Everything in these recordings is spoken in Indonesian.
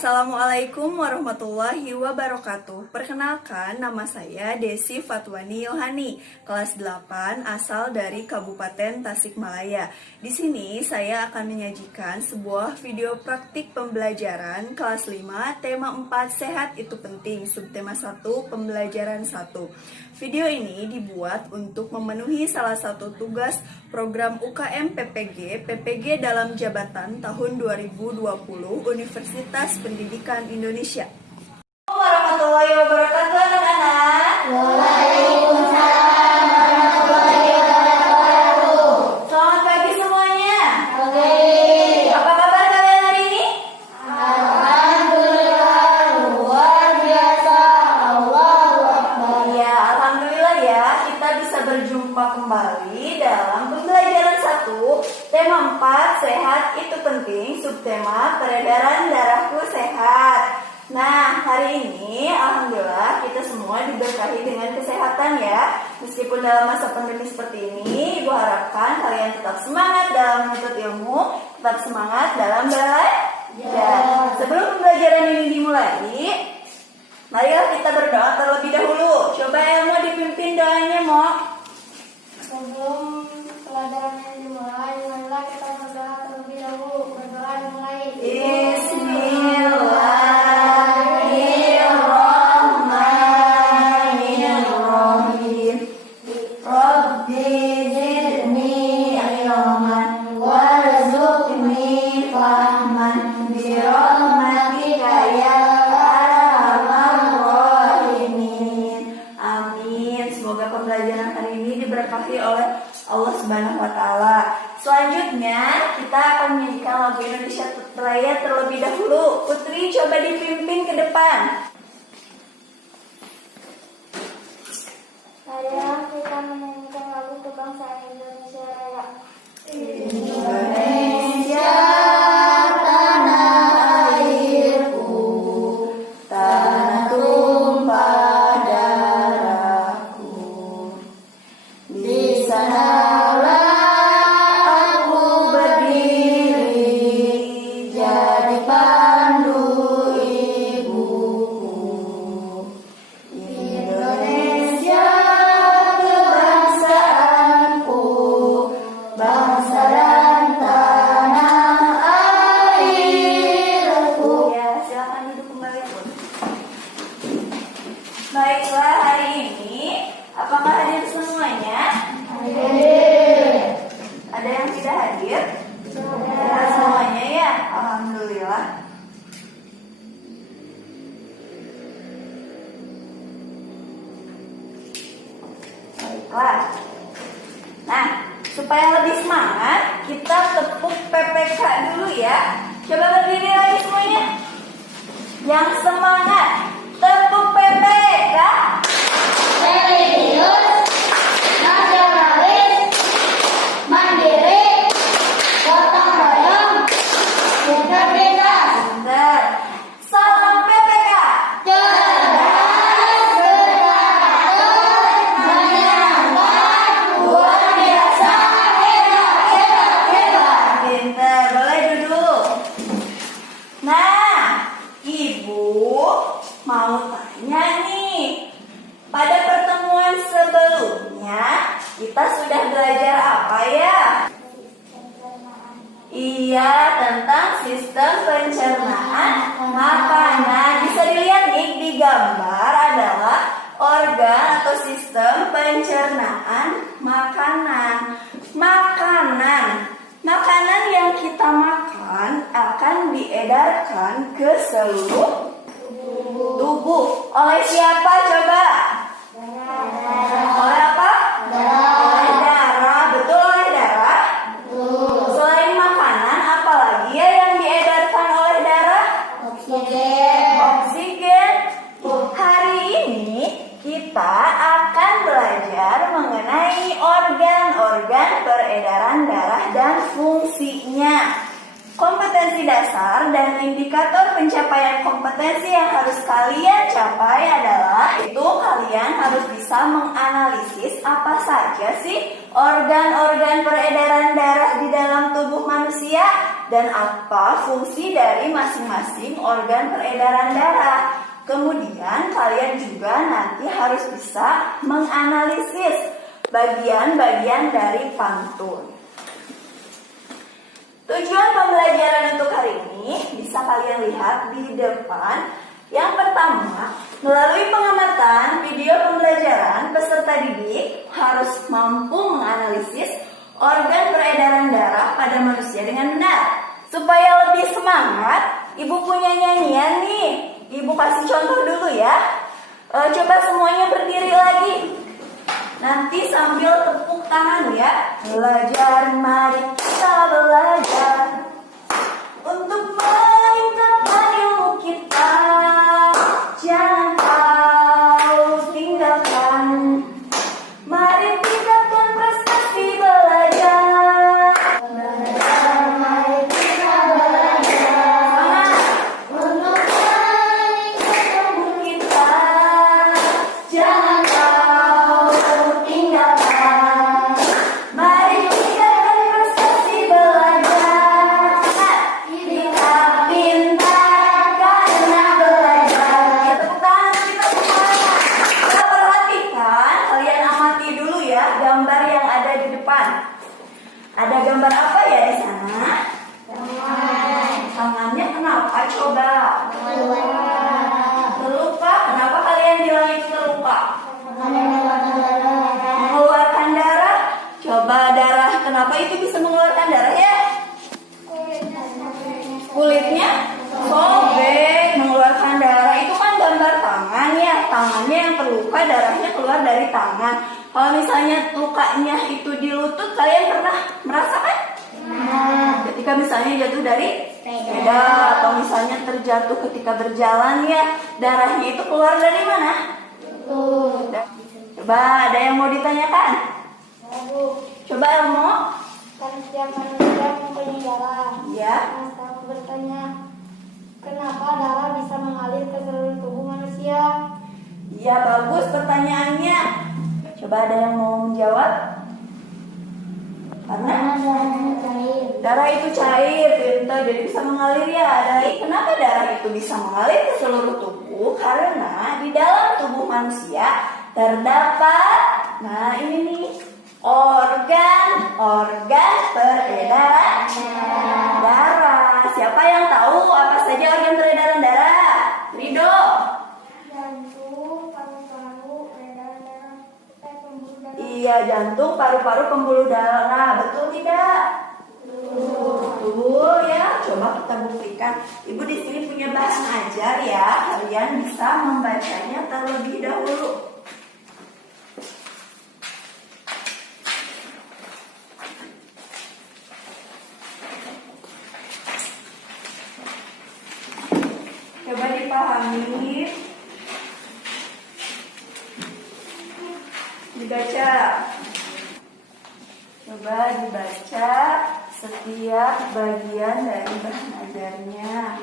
Assalamualaikum warahmatullahi wabarakatuh. Perkenalkan, nama saya Desi Fatwani Yohani, kelas 8, asal dari Kabupaten Tasikmalaya. Di sini saya akan menyajikan sebuah video praktik pembelajaran kelas 5, tema 4, sehat itu penting, subtema 1, pembelajaran 1. Video ini dibuat untuk memenuhi salah satu tugas program UKM PPG dalam jabatan tahun 2020 Universitas Pendidikan Indonesia. Warahmatullahi wabarakatuh anak-anak. Waalaikumsalam warahmatullahi wabarakatuh. Selamat pagi semuanya. Oke. Apa kabar kalian hari ini? Alhamdulillah luar biasa. Allahu Akbar. Ya, alhamdulillah ya, kita bisa berjumpa kembali dalam pembelajaran 1, tema 4, sehat itu penting, subtema peredaran darahku sehat. Nah, hari ini alhamdulillah kita semua diberkahi dengan kesehatan ya. Meskipun dalam masa pandemi seperti ini, Ibu harapkan kalian tetap semangat dalam menuntut ilmu, tetap semangat dalam belajar. Sebelum pembelajaran ini dimulai, marilah kita berdoa terlebih dahulu. Coba Elmo dipimpin doanya, Mo. Sebelum pelajaran ini dimulai, marilah kita berdoa terlebih dahulu. Berdoa dimulai. Bismillahirrahmanirrahim. Rabbi zidni ilman warzuqni fahman birahmatika ya arhamar rahimin. Amin. Semoga pembelajaran hari ini diberkahi oleh Allah Subhanahu wa taala. Selanjutnya kita akan menyanyikan lagu Indonesia Raya terlebih dahulu. Putri coba dipimpin ke depan. Marilah kita menyanyikan lagu kebangsaan Indonesia Raya. Indonesia tanah airku, tanah tumpah darahku. Di sanalah aku berdiri, jadi pandu ibuku. Indonesia kebangsaanku, bangsa dan tanah airku. Ya, silakan duduk kembali, Bun. Baiklah, hari ini apakah hadir semuanya? Ada yang tidak hadir? Sehat semuanya ya? Alhamdulillah. Baiklah. Nah, supaya lebih semangat, kita tepuk PPK dulu ya. Coba berdiri lagi semuanya. Yang semangat, tepuk PPK. Religius, nasionalis, mandiri, gotong royong, integritas, Bentar. Salam PPK. cerdas, beratur, menyenangkan, luar biasa, hebat, hebat, hebat. Pintar, boleh duduk. Nah, Ibu mau tanya nih. Pada pertemuan sebelumnya, kita sudah belajar apa ya? Iya, tentang sistem pencernaan makanan. Bisa dilihat nih di gambar adalah organ atau sistem pencernaan makanan. Makanan yang kita makan akan diedarkan ke seluruh tubuh. Oleh siapa coba? Oleh apa? Oleh darah. Betul, oleh darah. Selain makanan, apa lagi ya yang diedarkan oleh darah? Oksigen. Hari ini kita akan belajar mengenai organ-organ peredaran darah dan fungsinya. Kompetensi dasar dan indikator pencapaian kompetensi yang harus kalian capai adalah itu kalian harus bisa menganalisis apa saja sih organ-organ peredaran darah di dalam tubuh manusia dan apa fungsi dari masing-masing organ peredaran darah. Kemudian kalian juga nanti harus bisa menganalisis bagian-bagian dari pantun. Tujuan pembelajaran untuk hari ini bisa kalian lihat di depan. Yang pertama, melalui pengamatan video pembelajaran, peserta didik harus mampu menganalisis organ peredaran darah pada manusia dengan benar. Supaya lebih semangat, Ibu punya nyanyian nih. Ibu kasih contoh dulu ya. Coba semuanya berdiri lagi. Nanti sambil tepuk tangan ya. Belajar, mari kita belajar untuk meningkatkan ilmu kita. Jangan kau tinggalkan. Mari tingkatkan prestasi belajar. Belajar, mari kita belajar untuk meningkatkan Ilmu kita. jangan kau tinggalkan. Mari tingkatkan prestasi belajar. Kita pintar karena belajar. Ya, tepuk tangan kita semua. Kita perhatikan, kalian amati dulu ya gambar yang ada di depan. Ada gambar apa ya di sana? Tangannya kenapa coba? Terluka. Kenapa kalian bilang itu terluka? Mengeluarkan darah. Coba darah. Kenapa itu bisa mengeluarkan darah ya? Kulitnya sobek, mengeluarkan darah. Itu kan gambar tangan ya. Tangannya yang terluka, darahnya keluar dari tangan. Kalau misalnya lukanya itu di lutut, kalian pernah merasakan? Ketika misalnya jatuh dari sepeda atau misalnya terjatuh ketika berjalan ya, darahnya itu keluar dari mana? Coba ada yang mau ditanyakan? Coba Elmo. Kan setiap manusia mempunyai darah. Ya. Mas aku bertanya, kenapa darah bisa mengalir ke seluruh tubuh manusia? Iya, bagus pertanyaannya. Coba ada yang mau menjawab? Karena darahnya cair. darah itu cair, pintar, jadi bisa mengalir ya. Kenapa darah itu bisa mengalir ke seluruh tubuh? Karena di dalam tubuh manusia terdapat, nah ini nih, organ peredaran darah. Siapa yang tahu apa saja organ peredaran darah? Rido. Jantung, paru-paru, peredaran darah, pembuluh darah. Iya, jantung, paru-paru, pembuluh darah. Betul tidak? Betul ya. Coba kita buktikan. Ibu di sini punya bahan ajar ya. Kalian bisa membacanya terlebih dahulu. Coba dipahami. Dibaca. Coba dibaca setiap bagian dari bahan ajarnya.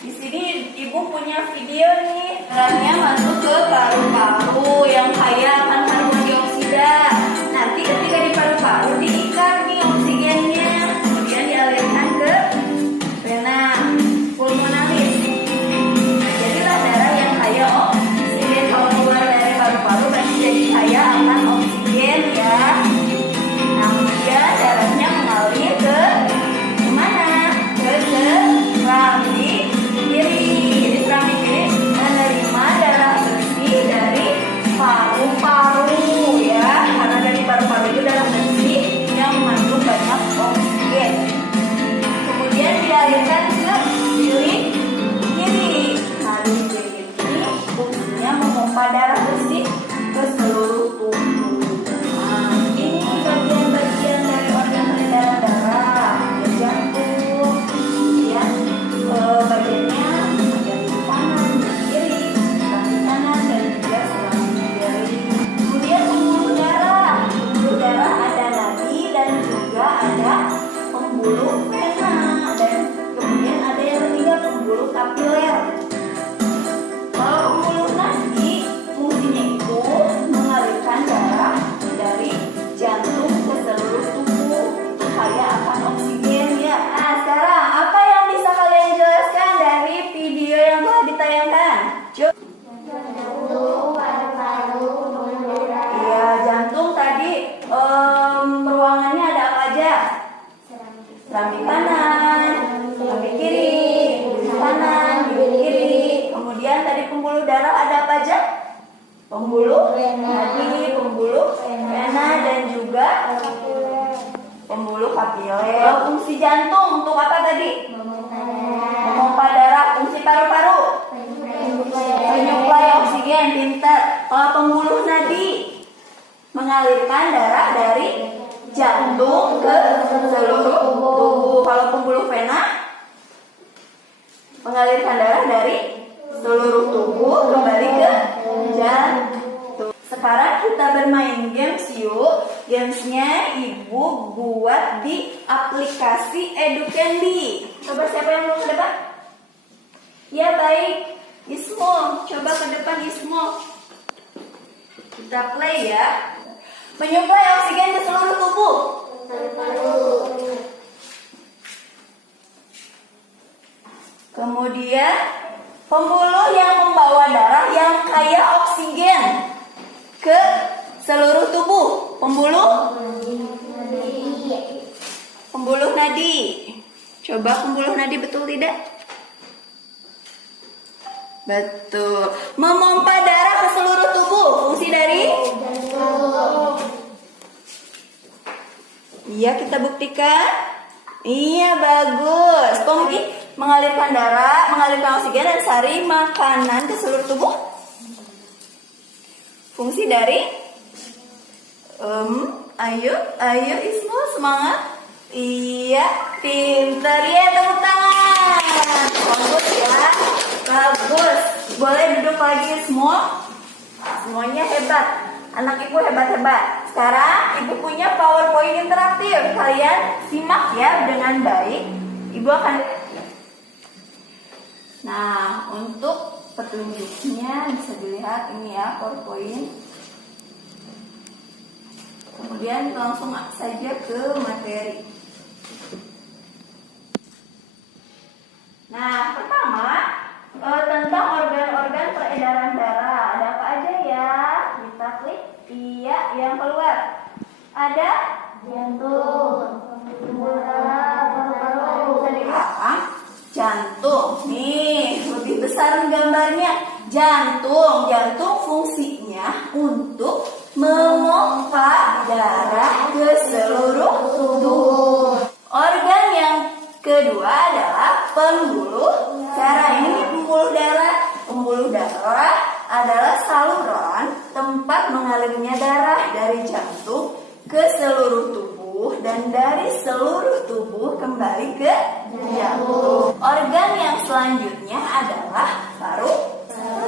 Di sini ibu punya video nih. Darahnya masuk ke paru-paru yang kaya akan karbon dioksida. Nanti ketika di paru-paru diikat nih oksigennya, kemudian dialirkan ke vena pulmonalis. Jadilah darah yang kaya oksigen. Kalau keluar dari paru-paru berarti jadi kaya akan oksigen ya. Nah, kemudian darahnya mengalir ke mana? Ke keramik kiri. Jadi keramik kiri menerima darah bersih dari paru-paru. Iya, jantung tadi ruangannya ada apa aja? Serambi kanan, serambi kiri, kanan, kiri. Kemudian tadi pembuluh darah ada apa aja? Pembuluh nadi, pembuluh vena, dan juga pembuluh kapiler. Fungsi jantung untuk apa tadi? Memompa darah. Fungsi paru-paru menyuplai oksigen. Pintar. Kalau pembuluh nadi mengalirkan darah dari jantung ke seluruh tubuh. Kalau pembuluh vena mengalirkan darah dari seluruh tubuh kembali ke jantung. Sekarang kita bermain games yuk. Gamesnya ibu buat di aplikasi EduCandy. Coba siapa yang mau ke depan? Ya baik, Ismo. Coba ke depan Ismo. Kita play ya. Menyuplai oksigen ke seluruh tubuh. Kemudian pembuluh yang membawa darah yang kaya oksigen ke seluruh tubuh. Pembuluh nadi. Coba pembuluh nadi betul tidak? Betul. Memompa darah ke seluruh tubuh. Fungsi dari? Iya, kita buktikan. Iya, bagus. Pembuluh mengalirkan darah, mengalirkan oksigen dan sari makanan ke seluruh tubuh. Fungsi dari? Ayo Ismo, semangat. Iya, pintar ya, tepuk tangan. Bagus ya, bagus. Boleh duduk lagi semua. Semuanya hebat. Anak ibu hebat-hebat. Sekarang ibu punya PowerPoint interaktif. Kalian simak ya dengan baik. Ibu akan. Nah, untuk petunjuknya bisa dilihat ini ya PowerPoint. Kemudian langsung saja ke materi. Nah, pertama tentang organ-organ peredaran darah. Ada apa aja ya? Kita klik. Iya, yang keluar. Ada jantung, pembuluh darah, paru-paru. Bisa dilihat jantung. Nih, lebih besar gambarnya. Jantung fungsinya untuk memompa darah ke seluruh tubuh. Organ yang kedua adalah pembuluh darah. Ini pembuluh darah. Pembuluh darah adalah saluran tempat mengalirnya darah dari jantung ke seluruh tubuh dan dari seluruh tubuh kembali ke jantung. Organ yang selanjutnya adalah paru.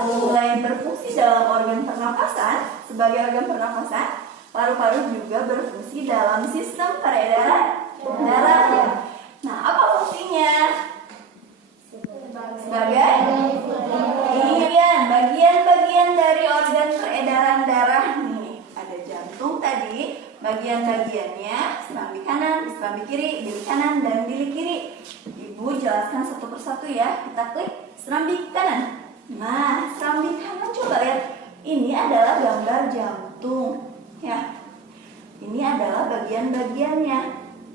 Selain berfungsi dalam organ pernapasan, sebagai organ pernapasan, paru-paru juga berfungsi dalam sistem peredaran darah. Nah, apa fungsinya? Sebagai bagian dari organ peredaran darah nih. Ada jantung tadi, bagian-bagiannya serambi kanan, serambi kiri, bilik kanan, dan bilik kiri. Ibu jelaskan satu persatu ya. Kita klik serambi kanan. Nah, serambi kanan coba lihat. Ini adalah gambar jantung ya. Ini adalah bagian-bagiannya.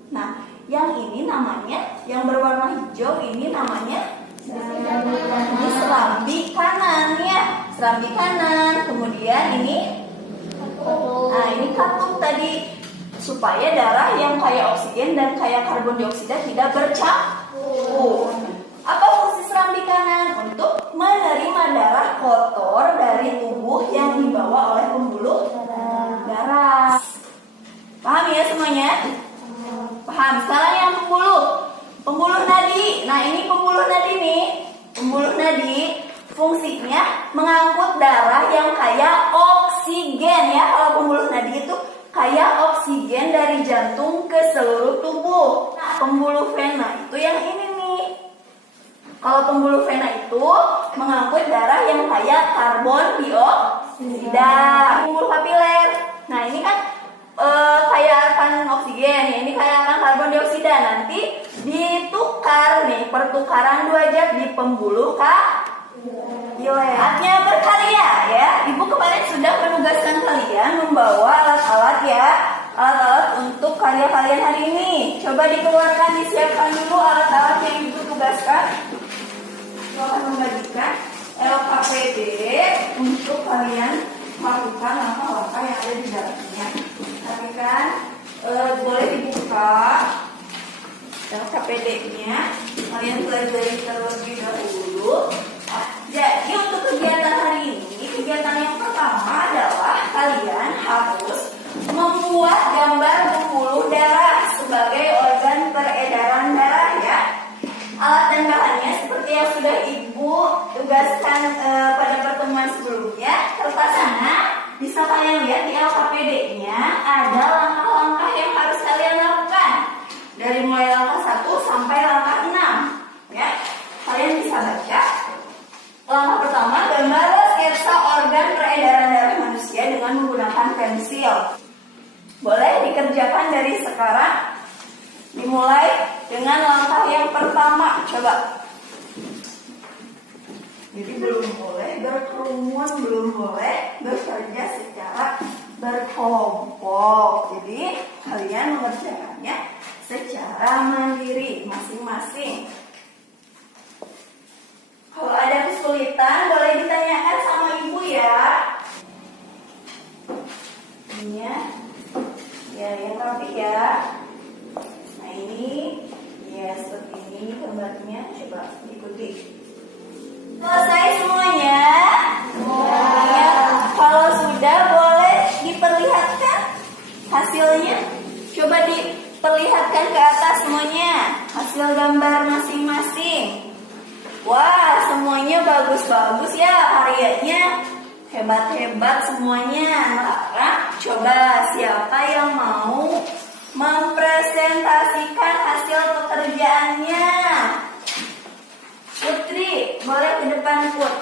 Nah, yang ini namanya, yang berwarna hijau ini namanya ini serambi kanan ya. Serambi kanan. Kemudian ini ini katup tadi, supaya darah yang kaya oksigen dan kaya karbon dioksida tidak bercampur. Apa fungsi serambi kanan? Untuk menerima darah kotor dari tubuh yang dibawa oleh pembuluh darah. Paham ya semuanya? Paham. Sekarang yang pembuluh nadi. Nah, ini pembuluh nadi nih. Pembuluh nadi fungsinya mengangkut darah yang kaya oksigen ya. Kalau pembuluh nadi itu kaya oksigen dari jantung ke seluruh tubuh. Nah, pembuluh vena itu yang ini nih. Kalau pembuluh vena itu mengangkut darah yang kaya karbon dioksida. Pembuluh kapiler. Nah, ini kan kaya akan oksigen, ya. Ini kaya akan karbon dioksida. Nanti ditukar nih, pertukaran 2 zat di pembuluh Saatnya berkarya ya. Ibu kemarin sudah menugaskan kalian membawa alat-alat ya. Alat-alat untuk karya kalian hari ini. Coba dikeluarkan, disiapkan dulu alat-alat yang ibu tugaskan. Ibu akan membagikan LKPD untuk kalian melakukan langkah-langkah yang ada di dalamnya. Perhatikan, boleh dibuka LKPD-nya. Kalian pelajari terlebih dahulu. Jadi untuk kegiatan hari ini, kegiatan yang pertama adalah kalian harus membuat gambar pembuluh darah sebagai organ peredaran darah ya. Alat dan bahannya seperti yang sudah ibu tugaskan pada pertemuan sebelumnya. Kertas sana bisa kalian lihat di LKPD-nya ada langkah-langkah yang harus kalian lakukan dari mulai langkah 1 sampai langkah 6 ya. Kalian bisa baca. Langkah pertama, gambarlah sketsa organ peredaran darah manusia dengan menggunakan pensil. Boleh dikerjakan dari sekarang. Dimulai dengan langkah yang pertama. Coba. Jadi belum boleh berkerumun, belum boleh bekerja secara berkelompok. Jadi kalian mengerjakannya secara mandiri masing-masing. Kalau ada kesulitan boleh ditanyakan sama ibu ya. Ini ya yang rapi ya. Nah ini ya seperti ini gambarnya. Coba ikuti. Selesai semuanya? Ya. Kalau sudah boleh diperlihatkan hasilnya. Coba diperlihatkan ke atas semuanya hasil gambar masing-masing. Wah, semuanya bagus-bagus ya karyanya. Hebat-hebat semuanya. Nah, coba siapa yang mau mempresentasikan hasil pekerjaannya? Putri, boleh ke depan Put.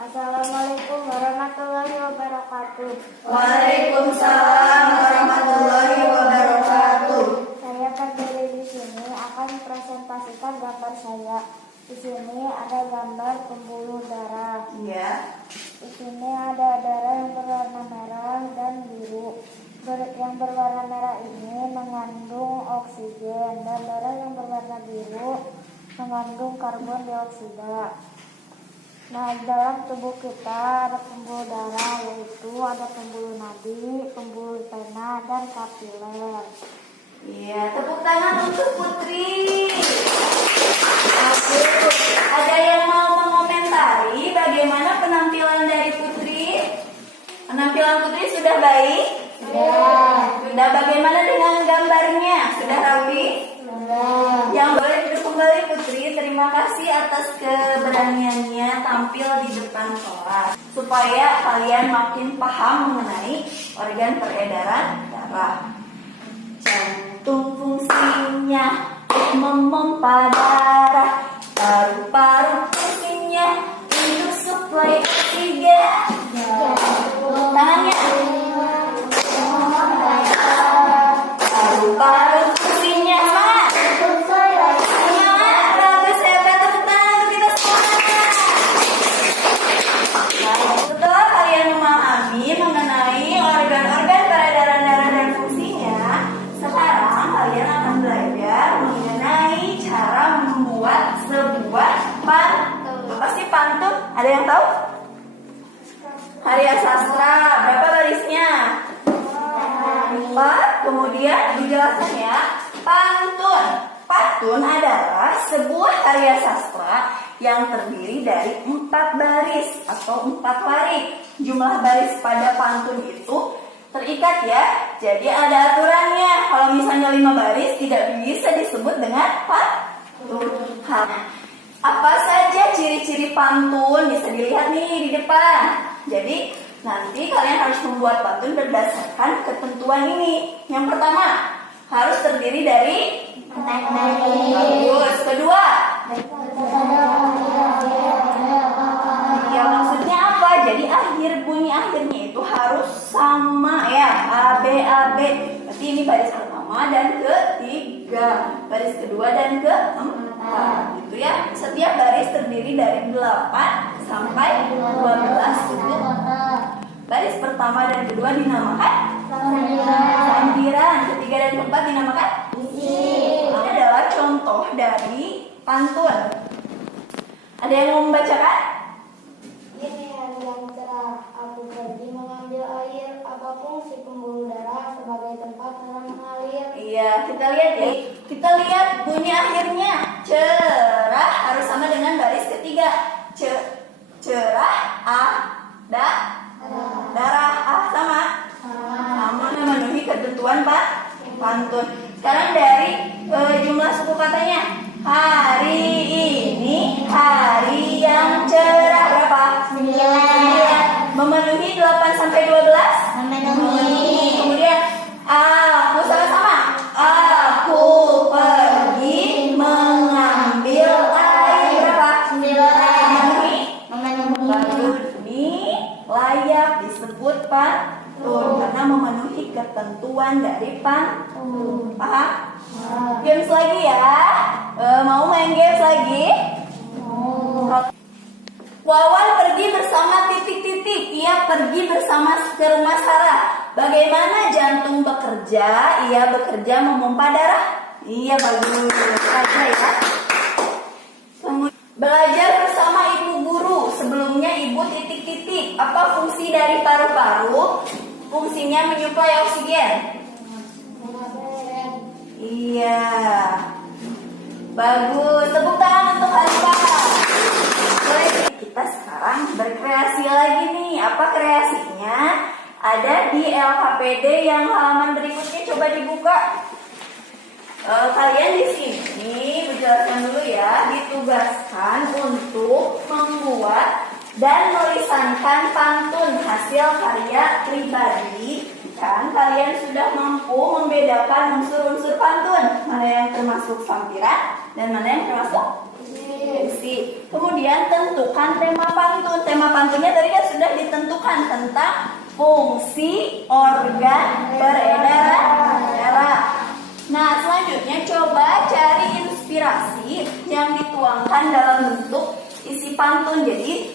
Assalamualaikum warahmatullahi wabarakatuh. Waalaikumsalam warahmatullahi wabarakatuh. Saya berdiri di sini akan presentasikan gambar saya. Di sini ada gambar pembuluh darah. Iya. Di sini ada darah yang berwarna merah dan biru. Yang berwarna merah ini mengandung oksigen dan darah yang berwarna biru mengandung karbon dioksida. Nah, dalam tubuh kita ada pembuluh darah, yaitu ada pembuluh nadi, pembuluh vena, dan kapiler. Iya, tepuk tangan untuk Putri. Oke, ada yang mau mengomentari bagaimana penampilan dari Putri? Penampilan Putri sudah baik? Sudah. Bagaimana dengan gambarnya? Sudah rapi? Sudah. Yang boleh duduk kembali Putri. Terima kasih atas keberaniannya tampil di depan kelas supaya kalian makin paham mengenai organ peredaran darah. Jantung fungsinya memompa darah, paru-paru fungsinya untuk suplai oksigen. Tangannya. Paru-paru fungsinya semangat. Semangat, bagus, hebat, tepuk tangan untuk kita semua. Nah, setelah kalian memahami mengenai organ-organ peredaran darah dan fungsinya, sekarang kalian akan belajar mengenai cara membuat sebuah pantun. Apa sih pantun? Ada yang tahu? Karya sastra. Berapa barisnya? 4. Kemudian dijelaskan ya. Pantun. Pantun adalah sebuah karya sastra yang terdiri dari 4 baris atau 4 baris. Jumlah baris pada pantun itu terikat ya. Jadi ada aturannya. Kalau misalnya 5 baris tidak bisa disebut dengan pantun. Apa saja ciri-ciri pantun? Bisa dilihat nih di depan. Jadi nanti kalian harus membuat pantun berdasarkan ketentuan ini. Yang pertama, harus terdiri dari bagus. Kedua, ya maksudnya apa? Jadi bunyi akhirnya itu harus sama ya. A, B, A, B. Berarti ini baris pertama dan ketiga. Baris kedua dan keempat. Gitu ya. Setiap baris terdiri dari 8 sampai 12 suku. Baris pertama dan kedua dinamakan sambiran, ketiga dan keempat dinamakan isi. Ini adalah contoh dari pantun. Ada yang mau membacakan? Ini hari yang cerah, aku pergi mengambil air, apapun si pembuluh darah sebagai tempat darah mengalir. Iya, kita lihat ya. Kita lihat bunyi akhirnya. Cerah harus sama dengan baris ketiga. Cerah, darah, sama. Sama memenuhi ketentuan pantun. Sekarang dari jumlah suku katanya. Hari ini hari yang cerah berapa? 9. Memenuhi 8 sampai 12? Memenuhi. Kemudian aku sama-sama. Aku pergi mengambil air berapa? 9. Memenuhi. Ini layak disebut pantun karena memenuhi ketentuan dari pantun. Paham? Games lagi ya. Mau main games lagi? Wawan pergi bersama titik-titik. Ia pergi bersama ke rumah Sarah. Bagaimana jantung bekerja? Ia bekerja memompa darah. Iya, bagus. Baca ya. Belajar bersama ibu guru. Sebelumnya ibu titik-titik. Apa fungsi dari paru-paru? Fungsinya menyuplai oksigen. Iya. Bagus. Tepuk tangan untuk Hanifah. Kita sekarang berkreasi lagi nih. Apa kreasinya? Ada di LKPD yang halaman berikutnya. Coba dibuka. Kalian di sini menjelaskan dulu ya. Ditugaskan untuk membuat dan melisankan pantun hasil karya pribadi. Kan kalian sudah mampu membedakan unsur-unsur pantun. Mana yang termasuk sampiran dan mana yang termasuk isi. Kemudian tentukan tema pantun. Tema pantunnya tadi kan sudah ditentukan tentang fungsi organ peredaran darah. Nah, selanjutnya coba cari inspirasi yang dituangkan dalam bentuk isi pantun. Jadi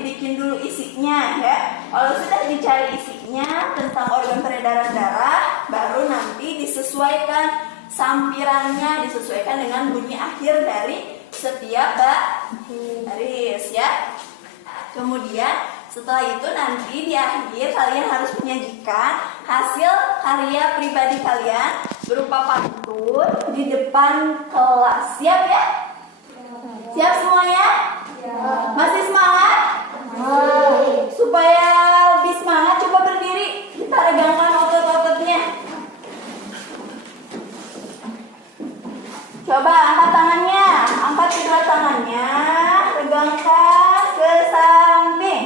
bikin dulu isinya ya. Kalau sudah dicari isinya tentang organ peredaran darah, baru nanti disesuaikan sampirannya, disesuaikan dengan bunyi akhir dari setiap baris ya. Kemudian setelah itu nanti di akhir kalian harus menyajikan hasil karya pribadi kalian berupa pantun di depan kelas. Siap ya? Siap semuanya? Masih semangat? Supaya lebih semangat, coba berdiri. Kita regangkan otot-ototnya. Coba angkat tangannya. Angkat kedua tangannya. Regangkan ke samping,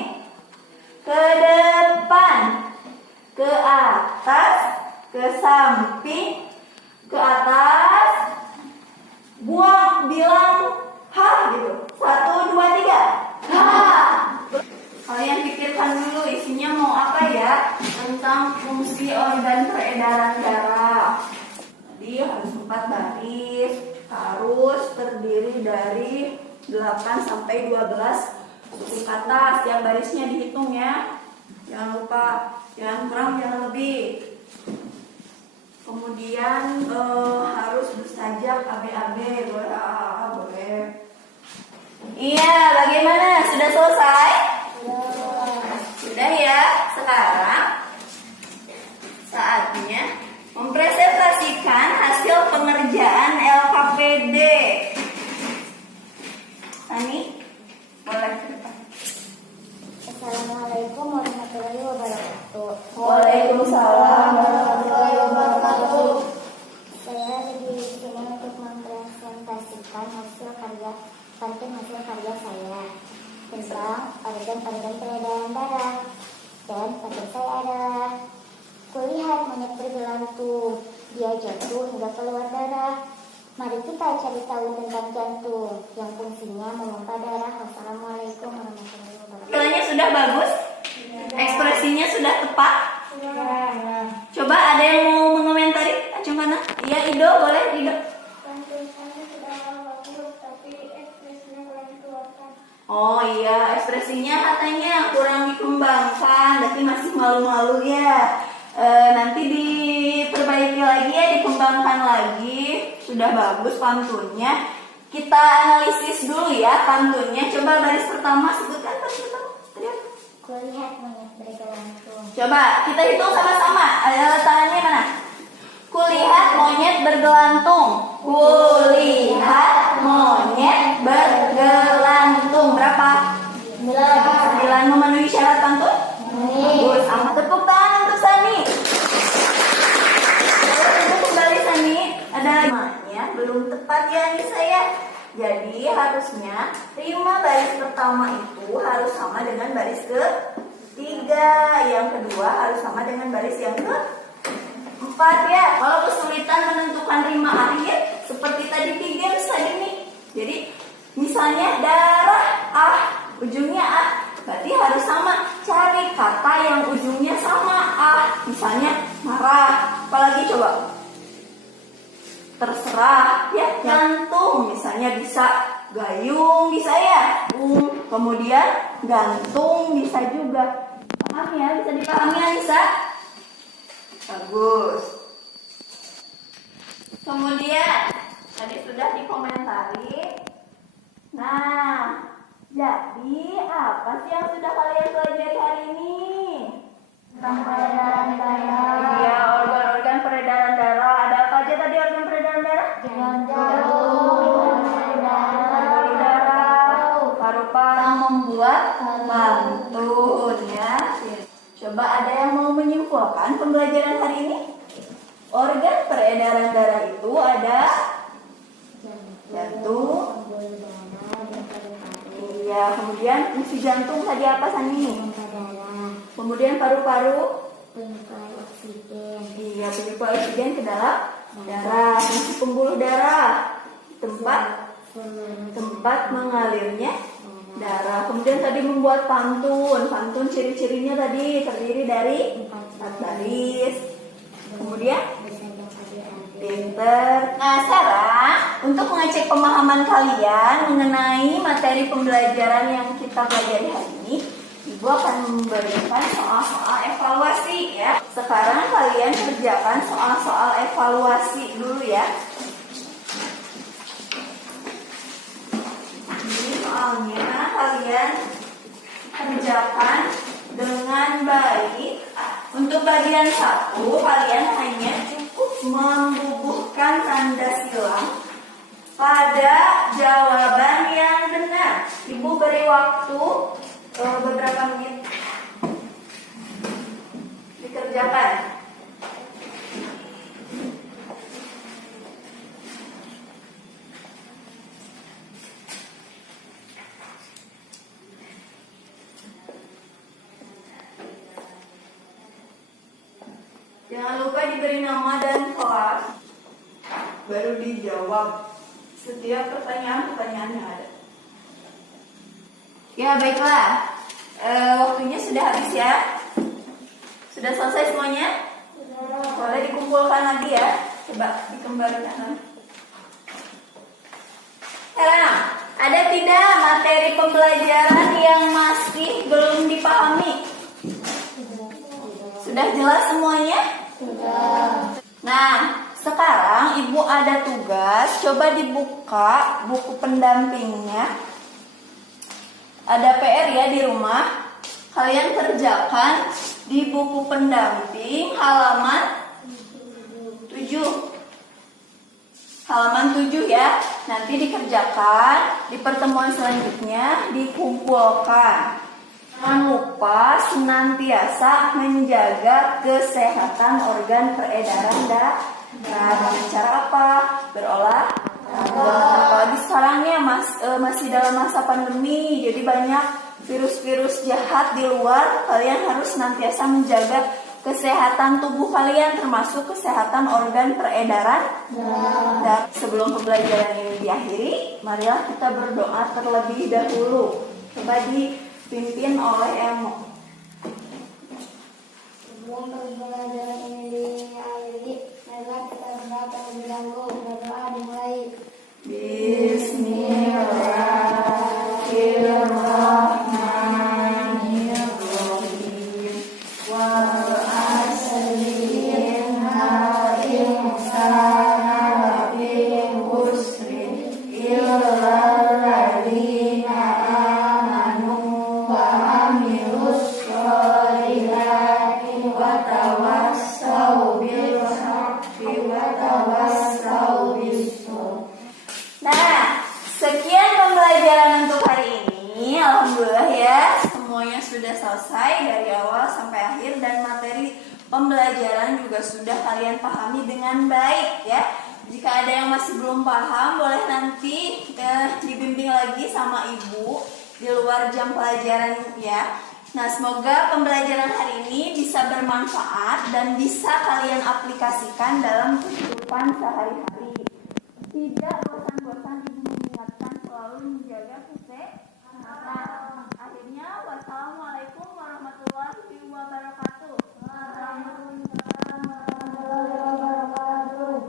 ke depan, ke atas, ke samping, ke atas. Buang, bilang ha gitu. 1, 2, 3. Ha. Kalian pikirkan dulu isinya mau apa ya, tentang fungsi organ peredaran darah. Jadi harus 4 baris, harus terdiri dari 8 sampai 12 suku kata. Setiap barisnya dihitung ya. Jangan lupa, jangan kurang, jangan lebih. Kemudian harus bersajak AB-AB, boleh AA, boleh. Iya, bagaimana? Sudah selesai? Sudah ya. Sekarang saatnya mempresentasikan hasil pengerjaan LKPD. Ani, boleh. Assalamualaikum warahmatullahi wabarakatuh. Waalaikumsalam warahmatullahi wabarakatuh. Saya di sini untuk mempresentasikan hasil karya saya tentang organ-organ peredaran darah. Dan pada saya adalah kulihat monyet bergelantung, dia jatuh hingga keluar darah. Mari kita cari tahu tentang jantung yang fungsinya memompa darah. Wassalamualaikum warahmatullahi wabarakatuh. Hasilnya sudah bagus? Ekspresinya sudah tepat? Coba ada yang mau mengomentari? Acung mana? Iya, Ido, boleh Ido. Tulisannya sudah bagus, tapi ekspresinya kurang dikeluarkan. Oh iya, ekspresinya katanya kurang dikembangkan, berarti masih malu-malu ya. Nanti diperbaiki lagi ya, dikembangkan lagi. Sudah bagus pantunnya. Kita analisis dulu ya pantunnya. Coba baris pertama, sebutkan baris pertama. Tadi apa? Kulihat monyet bergelantung. Coba kita hitung sama-sama. Tangannya mana? Kulihat monyet bergelantung. Kulihat monyet bergelantung. Berapa? 9 memenuhi syarat pantun? Bagus. Amat tepuk tangan untuk Sani. Lalu kembali Sani. Ada namanya belum tepat ya nih saya. Jadi harusnya rima baris pertama itu harus sama dengan baris ketiga. Yang kedua harus sama dengan baris yang keempat ya. Kalau kesulitan menentukan rima akhir seperti tadi 3 tadi nih. Jadi misalnya darah ujungnya berarti harus sama. Cari kata yang ujungnya sama misalnya marah. Apalagi coba? Terserah ya, gantung misalnya bisa gayung bisa ya, kemudian gantung bisa juga. Paham ya, bisa dipahami ya bisa. Bagus. Kemudian tadi sudah dikomentari. Nah, jadi apa sih yang sudah kalian pelajari hari ini? Tentang peredaran darah. Iya, organ-organ peredaran darah. Ada apa aja tadi organ peredaran darah? Jantung, Pembuluh darah, paru-paru membuat pantun ya. Coba ada yang mau menyimpulkan pembelajaran hari ini? Organ peredaran darah itu ada jantung. Iya, kemudian fungsi jantung tadi apa Sani? Kemudian paru-paru Penyuplai oksigen. iya, penyuplai oksigen ke dalam darah. Fungsi pembuluh darah tempat mengalirnya darah. Kemudian tadi membuat pantun. Pantun ciri-cirinya tadi terdiri dari 4 baris. Kemudian pinter. Nah, sekarang untuk mengecek pemahaman kalian mengenai materi pembelajaran yang kita pelajari hari ini, Ibu akan memberikan soal-soal evaluasi ya. Sekarang kalian kerjakan soal-soal evaluasi dulu ya. Ini soalnya kalian kerjakan dengan baik. Untuk bagian 1 kalian hanya cukup membubuhkan tanda silang pada jawaban yang benar. Ibu beri waktu beberapa menit dikerjakan. Jangan lupa diberi nama dan kelas, baru dijawab setiap pertanyaan-pertanyaan yang ada. Ya baiklah, waktunya sudah habis ya. Sudah selesai semuanya? Boleh dikumpulkan lagi ya. Coba dikembalikan. Sekarang, ada tidak materi pembelajaran yang masih belum dipahami? Sudah jelas semuanya? Sudah. Nah, sekarang Ibu ada tugas. Coba dibuka buku pendampingnya. Ada PR ya di rumah. Kalian kerjakan di buku pendamping halaman 7. Halaman 7 ya. Nanti dikerjakan, di pertemuan selanjutnya dikumpulkan. Jangan lupa senantiasa menjaga kesehatan organ peredaran darah. Dengan cara apa? Berolahraga. Apalagi sekarangnya masih dalam masa pandemi, jadi banyak virus-virus jahat di luar. Kalian harus senantiasa menjaga kesehatan tubuh kalian, termasuk kesehatan organ peredaran. Dan sebelum pembelajaran ini diakhiri, marilah kita berdoa terlebih dahulu. Coba dipimpin oleh Emo. Sebelum pembelajaran ini diakhiri, marilah kita berdoa terlebih dahulu. Berdoa dimulai. Bismillahirrahmanirrahim. sudah kalian pahami dengan baik ya. Jika ada yang masih belum paham, boleh nanti dibimbing lagi sama ibu di luar jam pelajaran ya. Nah, semoga pembelajaran hari ini bisa bermanfaat dan bisa kalian aplikasikan dalam kehidupan sehari-hari. Tidak